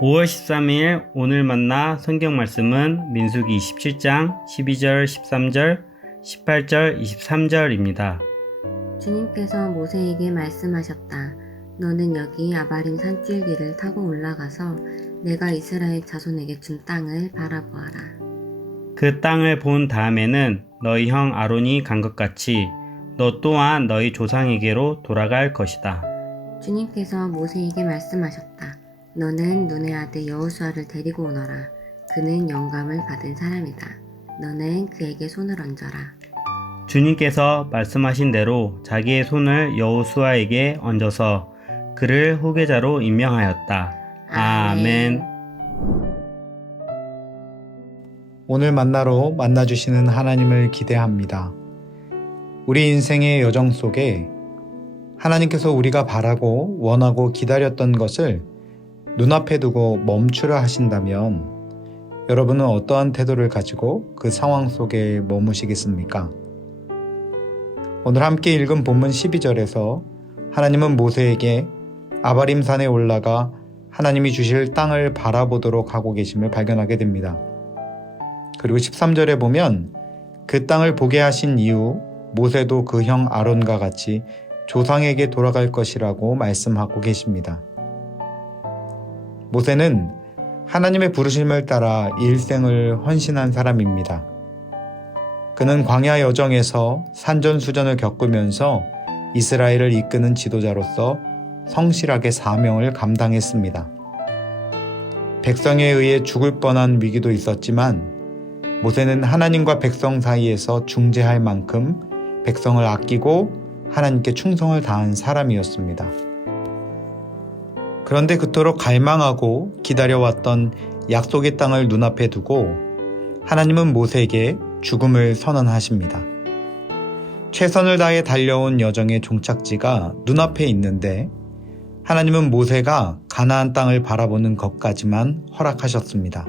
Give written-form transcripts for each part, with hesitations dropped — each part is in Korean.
5월 13일 오늘 만나 성경 말씀은 민수기 27장 12절, 13절, 18절, 23절입니다. 주님께서 모세에게 말씀하셨다. 너는 여기 아바림 산줄기를 타고 올라가서 내가 이스라엘 자손에게 준 땅을 바라보아라. 그 땅을 본 다음에는 너희 형 아론이 간 것 같이 너 또한 너희 조상에게로 돌아갈 것이다. 주님께서 모세에게 말씀하셨다. 너는 눈의 아들 여호수아를 데리고 오너라. 그는 영감을 받은 사람이다. 너는 그에게 손을 얹어라. 주님께서 말씀하신 대로 자기의 손을 여호수아에게 얹어서 그를 후계자로 임명하였다. 아멘. 오늘 만나러 만나주시는 하나님을 기대합니다. 우리 인생의 여정 속에 하나님께서 우리가 바라고 원하고 기다렸던 것을 눈앞에 두고 멈추라 하신다면 여러분은 어떠한 태도를 가지고 그 상황 속에 머무시겠습니까? 오늘 함께 읽은 본문 12절에서 하나님은 모세에게 아바림 산에 올라가 하나님이 주실 땅을 바라보도록 하고 계심을 발견하게 됩니다. 그리고 13절에 보면 그 땅을 보게 하신 이후 모세도 그 형 아론과 같이 조상에게 돌아갈 것이라고 말씀하고 계십니다. 모세는 하나님의 부르심을 따라 일생을 헌신한 사람입니다. 그는 광야 여정에서 산전수전을 겪으면서 이스라엘을 이끄는 지도자로서 성실하게 사명을 감당했습니다. 백성에 의해 죽을 뻔한 위기도 있었지만 모세는 하나님과 백성 사이에서 중재할 만큼 백성을 아끼고 하나님께 충성을 다한 사람이었습니다. 그런데 그토록 갈망하고 기다려왔던 약속의 땅을 눈앞에 두고 하나님은 모세에게 죽음을 선언하십니다. 최선을 다해 달려온 여정의 종착지가 눈앞에 있는데 하나님은 모세가 가나안 땅을 바라보는 것까지만 허락하셨습니다.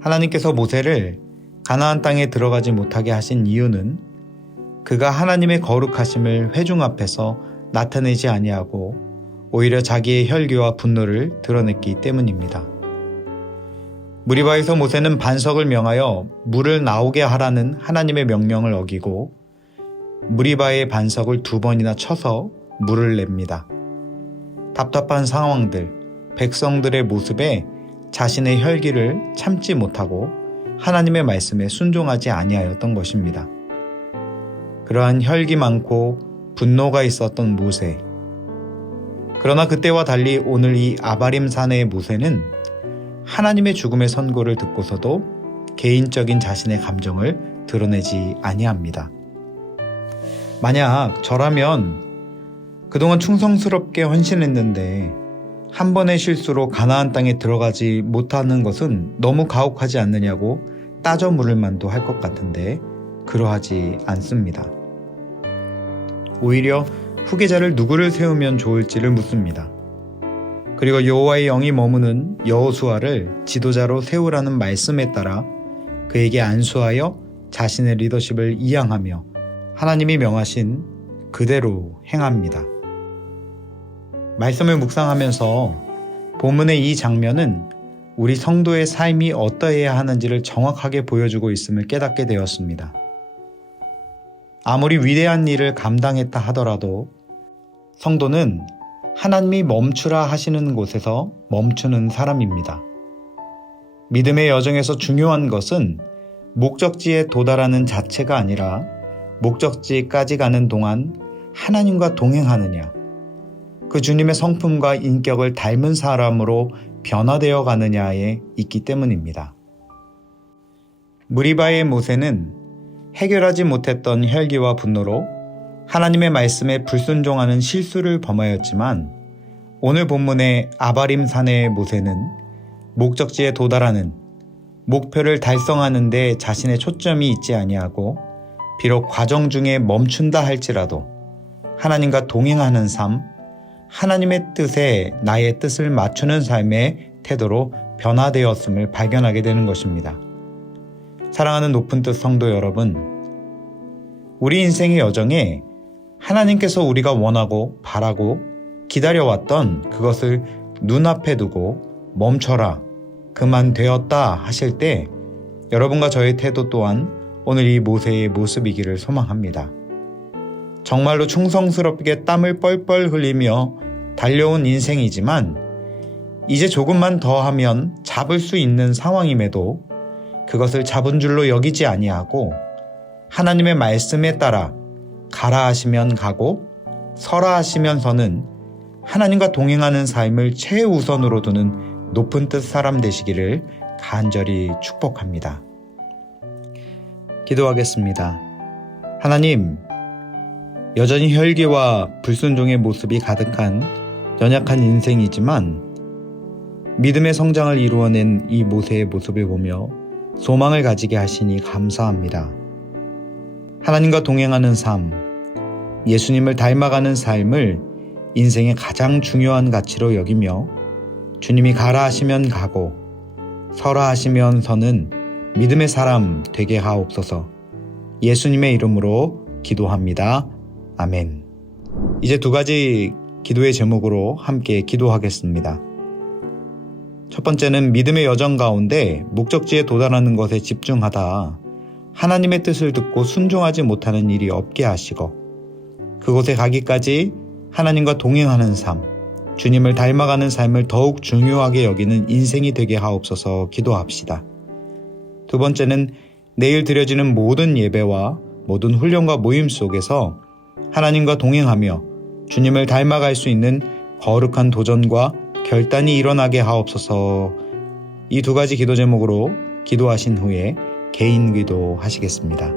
하나님께서 모세를 가나안 땅에 들어가지 못하게 하신 이유는 그가 하나님의 거룩하심을 회중 앞에서 나타내지 아니하고 오히려 자기의 혈기와 분노를 드러냈기 때문입니다. 무리바에서 모세는 반석을 명하여 물을 나오게 하라는 하나님의 명령을 어기고 무리바의 반석을 2번이나 쳐서 물을 냅니다. 답답한 상황들, 백성들의 모습에 자신의 혈기를 참지 못하고 하나님의 말씀에 순종하지 아니하였던 것입니다. 그러한 혈기 많고 분노가 있었던 모세. 그러나 그때와 달리 오늘 이 아바림 산의 모세는 하나님의 죽음의 선고를 듣고서도 개인적인 자신의 감정을 드러내지 아니합니다. 만약 저라면 그동안 충성스럽게 헌신했는데 한 번의 실수로 가나안 땅에 들어가지 못하는 것은 너무 가혹하지 않느냐고 따져 물을 만도 할 것 같은데 그러하지 않습니다. 오히려 후계자를 누구를 세우면 좋을지를 묻습니다. 그리고 여호와의 영이 머무는 여호수아를 지도자로 세우라는 말씀에 따라 그에게 안수하여 자신의 리더십을 이양하며 하나님이 명하신 그대로 행합니다. 말씀을 묵상하면서 본문의 이 장면은 우리 성도의 삶이 어떠해야 하는지를 정확하게 보여주고 있음을 깨닫게 되었습니다. 아무리 위대한 일을 감당했다 하더라도 성도는 하나님이 멈추라 하시는 곳에서 멈추는 사람입니다. 믿음의 여정에서 중요한 것은 목적지에 도달하는 자체가 아니라 목적지까지 가는 동안 하나님과 동행하느냐, 그 주님의 성품과 인격을 닮은 사람으로 변화되어 가느냐에 있기 때문입니다. 무리바의 모세는 해결하지 못했던 혈기와 분노로 하나님의 말씀에 불순종하는 실수를 범하였지만 오늘 본문의 아바림 산의 모세는 목적지에 도달하는 목표를 달성하는 데 자신의 초점이 있지 아니하고 비록 과정 중에 멈춘다 할지라도 하나님과 동행하는 삶, 하나님의 뜻에 나의 뜻을 맞추는 삶의 태도로 변화되었음을 발견하게 되는 것입니다. 사랑하는 높은 뜻 성도 여러분, 우리 인생의 여정에 하나님께서 우리가 원하고 바라고 기다려왔던 그것을 눈앞에 두고 멈춰라, 그만 되었다 하실 때 여러분과 저의 태도 또한 오늘 이 모세의 모습이기를 소망합니다. 정말로 충성스럽게 땀을 뻘뻘 흘리며 달려온 인생이지만 이제 조금만 더 하면 잡을 수 있는 상황임에도 그것을 잡은 줄로 여기지 아니하고 하나님의 말씀에 따라 가라 하시면 가고 서라 하시면 서는 하나님과 동행하는 삶을 최우선으로 두는 높은 뜻 사람 되시기를 간절히 축복합니다. 기도하겠습니다. 하나님, 여전히 혈기와 불순종의 모습이 가득한 연약한 인생이지만 믿음의 성장을 이루어낸 이 모세의 모습을 보며 소망을 가지게 하시니 감사합니다. 하나님과 동행하는 삶, 예수님을 닮아가는 삶을 인생의 가장 중요한 가치로 여기며 주님이 가라 하시면 가고 서라 하시면 서는 믿음의 사람 되게 하옵소서. 예수님의 이름으로 기도합니다. 아멘. 이제 두 가지 기도의 제목으로 함께 기도하겠습니다. 첫 번째는 믿음의 여정 가운데 목적지에 도달하는 것에 집중하다 하나님의 뜻을 듣고 순종하지 못하는 일이 없게 하시고 그곳에 가기까지 하나님과 동행하는 삶, 주님을 닮아가는 삶을 더욱 중요하게 여기는 인생이 되게 하옵소서 기도합시다. 두 번째는 내일 드려지는 모든 예배와 모든 훈련과 모임 속에서 하나님과 동행하며 주님을 닮아갈 수 있는 거룩한 도전과 결단이 일어나게 하옵소서. 이 두 가지 기도 제목으로 기도하신 후에 개인 기도 하시겠습니다.